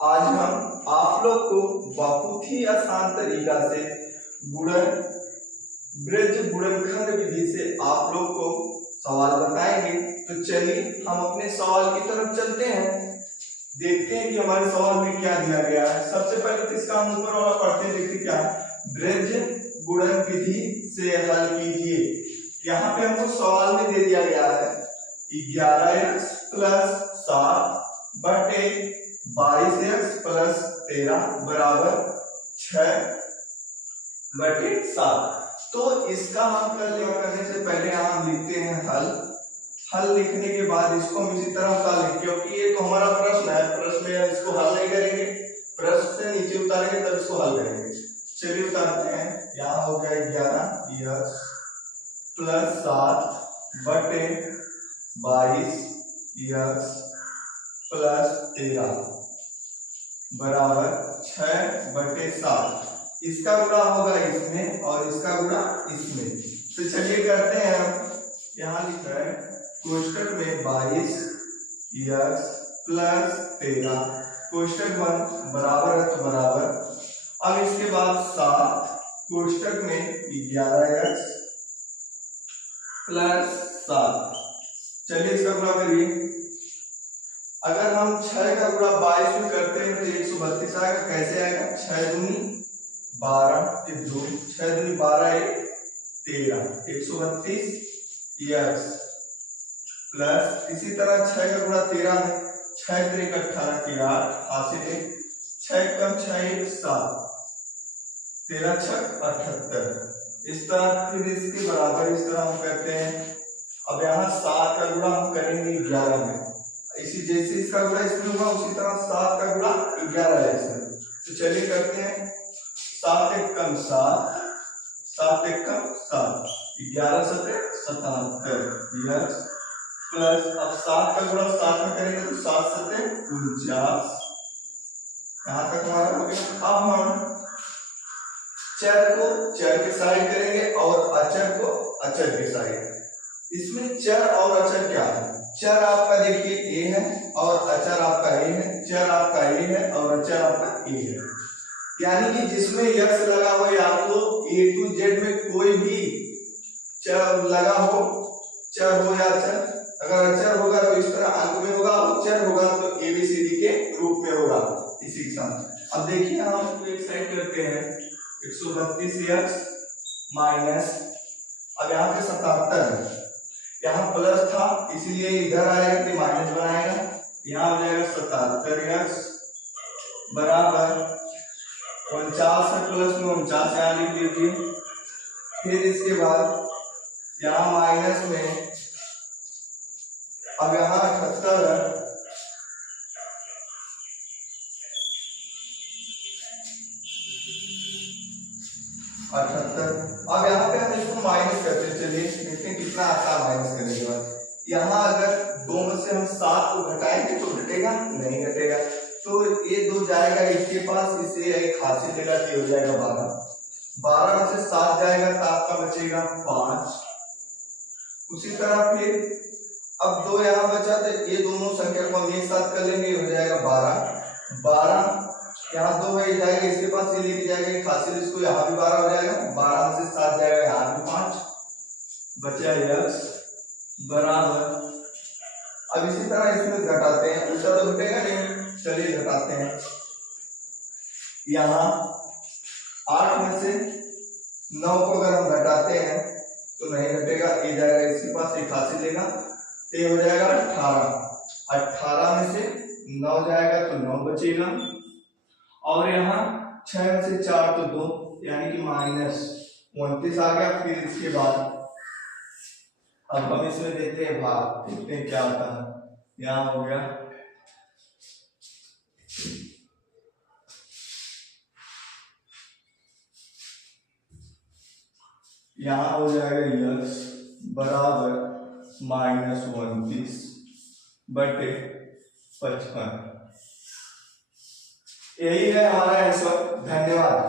आज हम आप लोग को बहुत ही आसान तरीका से गुणन वृत्त गुणनखंड विधि से आप लोग को सवाल बताएंगे। तो चलिए हम अपने सवाल की तरफ चलते हैं, देखते हैं कि हमारे सवाल में क्या दिया गया है। सबसे पहले तो इसका हम ऊपर वाला पढ़ते हैं, देखते क्या है। वृत्त गुणन विधि से हल कीजिए। यहाँ पे हमको सवाल में दे दिया गया है 11x प्लस 7 बटे 22x प्लस 13 बराबर 6 बटे 7। तो इसका हम करने से पहले हम लिखते हैं हल। हल लिखने के बाद इसको हम इसी तरह का लिख, क्योंकि ये तो हमारा प्रश्न है, प्रश्न में इसको हल नहीं करेंगे, प्रश्न से नीचे उतारेंगे तब इसको हल करेंगे। चलिए उतारते हैं। यहाँ हो गया 11x प्लस 7 बटे 22x प्लस 13 बराबर 6 बटे 7। इसका गुणा होगा इसमें और इसका गुणा इसमें। तो चलिए करते हैं हम। यहाँ लिखा है कोष्टक में 22x प्लस 13 कोष्टक 1 बराबर है तो बराबर। अब इसके बाद 7 कोष्टक में 11x प्लस 7। चलिए इसका गुणा करिए। अगर हम 6 का गुणा 22 में करते हैं तो 132 आएगा। कैसे आएगा? 6 दूनी 12 के 2, 6 दूनी 12 1 13 132x प्लस इसी तरह 6 का गुणा 13 में 6 3 18 के 8 हासिल 1 6 कम 6 1 7 13 6 78। इस तरह फिर इसके बराबर इस तरह हम करते हैं। अब यहाँ 7 का गुणा हम करेंगे 11 में, इसी जैसे इसका गुणा इसमें होगा उसी तरह 7 का गुणा 11 है इसमें। तो चलिए करते हैं। 7 1 कम 7 7 1 कम 7 11 7 77 प्लस अब 7 का गुणा 7 में करेंगे तो 7 7 49। यहाँ तक हमारा हो गया। अब हम चर को चर के साइड करेंगे और अचर को अचर के साइड। इसमें चर और अचर क्या है? चर आपका देखिए a है और अचर आपका a है। चर आपका a है और अचर आपका a है, यानी कि जिसमें x लगा हो या तो a to z में कोई भी चर लगा हो, चर हो या अचर। अगर अचर होगा तो इस तरह अंक में होगा, और चर होगा तो ABCD के रूप में होगा इसी के साथ। अब देखिए हम एक साइड करते हैं 132x माइनस, अब यहाँ पे 77 है, यहाँ प्लस था इसलिए इधर आएगा कि माइनस बनाएगा। यहाँ हो जाएगा 77x बराबर 49 है, प्लस में 49 यहाँ लिख लीजिए। फिर इसके बाद यहाँ माइनस में अब यहाँ 78 है, अब यहाँ पे हम इसको माइनस करते हैं। चलिए देखते हैं कितना आता है माइनस करने के बाद। यहाँ अगर 2 में से हम 7 को घटाएंगे तो घटेगा नहीं, घटेगा तो ये 2 जाएगा इसके पास, इसे एक हासिल लेगा तो हो जाएगा 12 में से 7 जाएगा तो आपका बचेगा 5। उसी तरह फिर अब 2 यहाँ बचा तो ये दोनों संख्या को हम एक साथ कर लेंगे, हो जाएगा 12 यहाँ 2 है जाएगा इसके पास, ये लेके जाएगा एक हासिल, इसको यहाँ भी 12 हो जाएगा। 12 में से 7 जाएगा यहाँ भी 5, बचा x बराबर। अब इसी तरह इसमें घटाते हैं, उल्टा तो घटेगा नहीं, चलिए घटाते हैं। यहाँ 8 में से 9 को अगर हम घटाते हैं तो नहीं घटेगा, ये जाएगा इसके पास एक हासिल लेगा तो ये हो जाएगा 18। 18 में से 9 जाएगा तो 9 बचेगा, और यहाँ 6 में से 4 तो 2 यानी कि माइनस 29 आ गया। फिर इसके बाद अब हम इसमें देते हैं भाग, देखते हैं क्या आता है। यहाँ हो गया यहाँ हो जाएगा x बराबर -29 बटे 55। यही है हमारा आंसर। धन्यवाद।